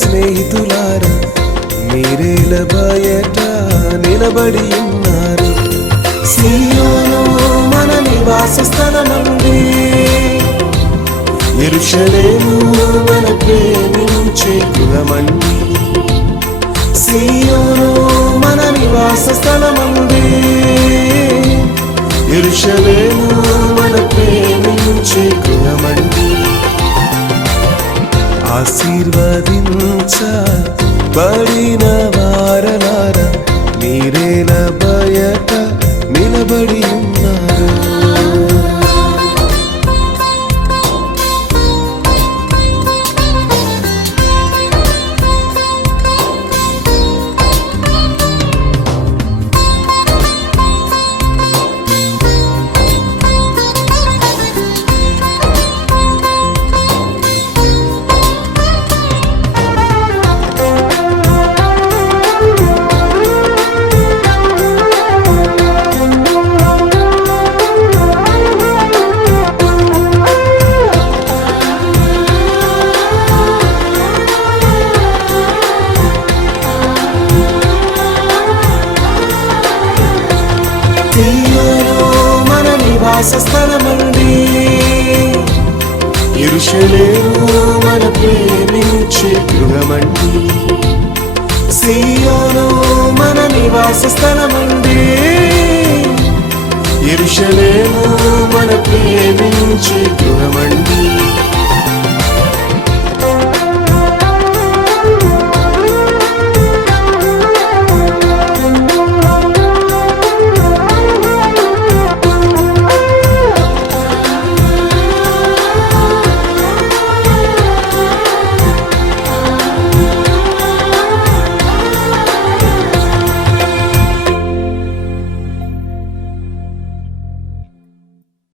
స్నేహితులారా మీరేల బయట నిలబడి ఉన్నారు. సీయోను మన నివాస స్థలమండి, యెరూషలేము మన ప్రేమించే గృహమండి. సీయోను మన నివాస స్థలమండి, యెరూషలేము మన ప్రేమించే గృహమండి. ఆశీర్వదించబడిన వారలారా మీరేల బయట నిలబడి ఉన్నారు. సీయోను మన నివాస స్థలమండి, యెరూషలేము మన ప్రేమించే గృహమండి. సీయోను మన నివాస స్థలమండి, యెరూషలేము మన ప్రేమించే గృహమండి.